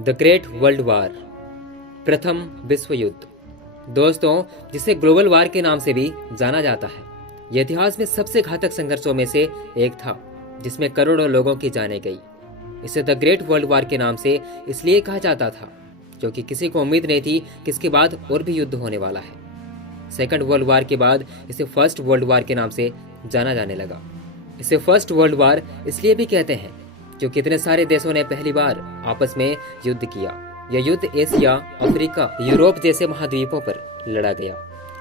The great world war, प्रथम विश्व युद्ध। दोस्तों, जिसे ग्लोबल वार के नाम से भी जाना जाता है, यह इतिहास में सबसे घातक संघर्षों में से एक था, जिसमें करोड़ों लोगों की जानें गई। इसे द ग्रेट वर्ल्ड वार के नाम से इसलिए कहा जाता था क्योंकि किसी को उम्मीद नहीं थी कि इसके बाद और भी युद्ध होने वाला है। सेकंड वर्ल्ड वार के बाद इसे फर्स्ट वर्ल्ड वार के नाम से जाना जाने लगा। इसे फर्स्ट वर्ल्ड वार इसलिए भी कहते हैं क्योंकि इतने सारे देशों ने पहली बार आपस में युद्ध किया। यह युद्ध एशिया, अफ्रीका, यूरोप जैसे महाद्वीपों पर लड़ा गया।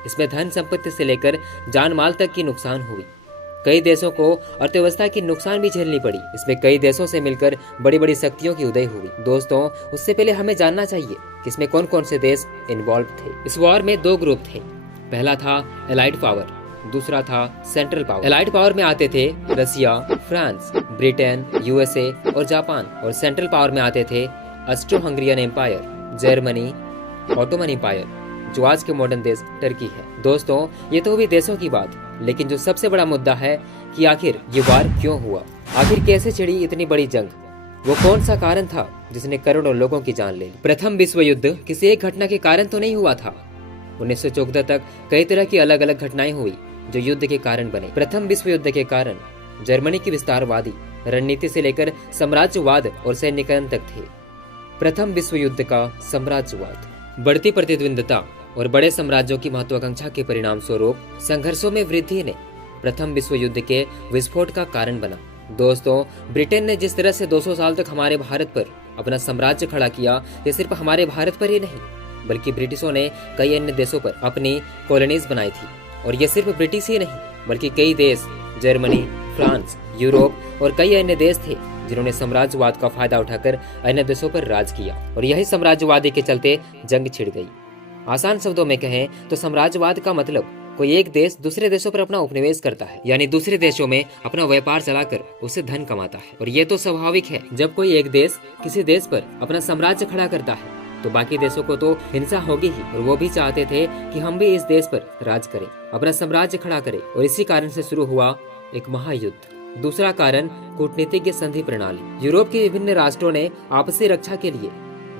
इसमें धन संपत्ति से लेकर जान माल तक की नुकसान हुई। कई देशों को अर्थव्यवस्था की नुकसान भी झेलनी पड़ी। इसमें कई देशों से मिलकर बड़ी बड़ी शक्तियों की उदय हुई। दोस्तों, उससे पहले हमें जानना चाहिए कि इसमें कौन कौन से देश इन्वॉल्व थे। इस वॉर में दो ग्रुप थे। पहला था एलाइड पावर, दूसरा था सेंट्रल पावर। एलाइड पावर में आते थे रसिया, फ्रांस, ब्रिटेन, यूएसए और जापान। और सेंट्रल पावर में आते थे Austro Hungarian empire, Germany, Ottoman empire, जो आज के मॉडर्न देश टर्की है। दोस्तों, ये तो हुई देशों की बात, लेकिन जो सबसे बड़ा मुद्दा है कि आखिर ये वार क्यों हुआ, आखिर कैसे छिड़ी इतनी बड़ी जंग, वो कौन सा कारण था जिसने करोड़ों लोगों की जान ले ली। प्रथम विश्व युद्ध किसी एक घटना के कारण तो नहीं हुआ था। 1914 तक कई तरह की अलग अलग घटनाएं हुई जो युद्ध के कारण बने। प्रथम विश्व युद्ध के कारण जर्मनी की विस्तारवादी रणनीति से लेकर साम्राज्यवाद और सैन्यकरण तक थे। प्रथम विश्व युद्ध का साम्राज्यवाद, बढ़ती प्रतिद्वंद्विता और बड़े साम्राज्यों की महत्वाकांक्षा के परिणाम स्वरूप संघर्षों में वृद्धि ने प्रथम विश्व युद्ध के विस्फोट का कारण बना। दोस्तों, ब्रिटेन ने जिस तरह से 200 साल तक हमारे भारत पर अपना साम्राज्य खड़ा किया, ये सिर्फ हमारे भारत पर ही नहीं बल्कि ब्रिटिशों ने कई अन्य देशों पर अपनी कॉलोनीज बनाई थी। और ये सिर्फ ब्रिटिश ही नहीं बल्कि कई देश, जर्मनी, फ्रांस, यूरोप और कई अन्य देश थे जिन्होंने साम्राज्यवाद का फायदा उठाकर अन्य देशों पर राज किया। और यही साम्राज्यवादी के चलते जंग छिड़ गई। आसान शब्दों में कहें तो साम्राज्यवाद का मतलब कोई एक देश दूसरे देशों पर अपना उपनिवेश करता है, यानी दूसरे देशों में अपना व्यापार चलाकर उससे धन कमाता है। और ये तो स्वाभाविक है, जब कोई एक देश किसी देश पर अपना साम्राज्य खड़ा करता है तो बाकी देशों को तो हिंसा होगी ही। और वो भी चाहते थे कि हम भी इस देश पर राज करें, अपना साम्राज्य खड़ा करें। और इसी कारण से शुरू हुआ एक महायुद्ध। दूसरा कारण कूटनीतिज्ञ संधि प्रणाली। यूरोप के विभिन्न राष्ट्रों ने आपसी रक्षा के लिए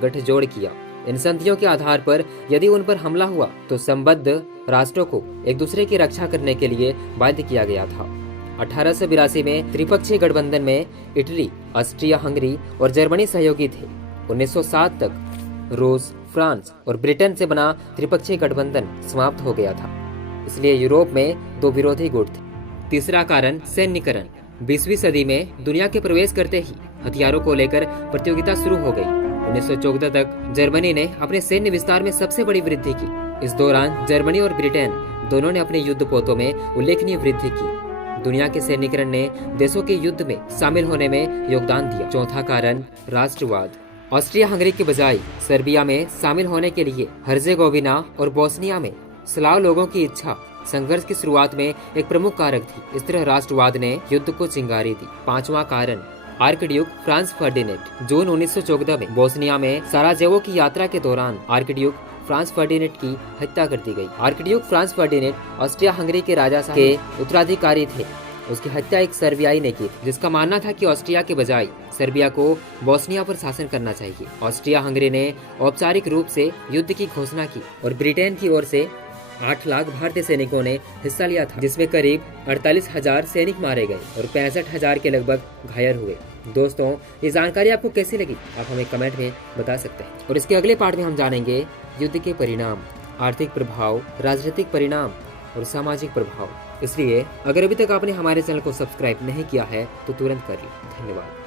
गठजोड़ किया। इन संधियों के आधार पर यदि उन पर हमला हुआ तो संबद्ध राष्ट्रों को एक दूसरे की रक्षा करने के लिए बाध्य किया गया था। 1882 में त्रिपक्षीय गठबंधन में इटली, ऑस्ट्रिया हंगरी और जर्मनी सहयोगी थे। 1907 तक रूस, फ्रांस और ब्रिटेन से बना त्रिपक्षीय गठबंधन समाप्त हो गया था। इसलिए यूरोप में दो विरोधी गुट थे। तीसरा कारण सैन्यकरण। 20वीं सदी में दुनिया के प्रवेश करते ही हथियारों को लेकर प्रतियोगिता शुरू हो गई। 1914 तक जर्मनी ने अपने सैन्य विस्तार में सबसे बड़ी वृद्धि की। इस दौरान जर्मनी और ब्रिटेन दोनों ने अपने युद्ध पोतों में उल्लेखनीय वृद्धि की। दुनिया के सैन्यकरण ने देशों के युद्ध में शामिल होने में योगदान दिया। चौथा कारण राष्ट्रवाद। ऑस्ट्रिया हंगरी के बजाय सर्बिया में शामिल होने के लिए हर्जेगोविना और बोस्निया में स्लाव लोगों की इच्छा संघर्ष की शुरुआत में एक प्रमुख कारक थी। इस तरह राष्ट्रवाद ने युद्ध को चिंगारी दी। पांचवा कारण आर्कड्यूक फ्रांस फर्डिनेंट। जून 1914 में बोस्निया में साराजेवो की यात्रा के दौरान आर्कड्यूक फ्रांस फर्डिनेंट की हत्या कर दी गई। Archduke Franz Ferdinand Austria Hungary के राजा के उत्तराधिकारी थे। उसकी हत्या एक सर्बियाई ने की, जिसका मानना था कि ऑस्ट्रिया के बजाय सर्बिया को बोस्निया पर शासन करना चाहिए। ऑस्ट्रिया हंगरी ने औपचारिक रूप से युद्ध की घोषणा की और ब्रिटेन की ओर से 8 लाख भारतीय सैनिकों ने हिस्सा लिया था, जिसमें करीब 48,000 सैनिक मारे गए और 65,000 के लगभग घायल हुए। दोस्तों, ये जानकारी आपको कैसी लगी आप हमें कमेंट में बता सकते हैं। और इसके अगले पार्ट में हम जानेंगे युद्ध के परिणाम, आर्थिक प्रभाव, राजनीतिक परिणाम और सामाजिक प्रभाव। इसलिए अगर अभी तक आपने हमारे चैनल को सब्सक्राइब नहीं किया है तो तुरंत कर लें। धन्यवाद।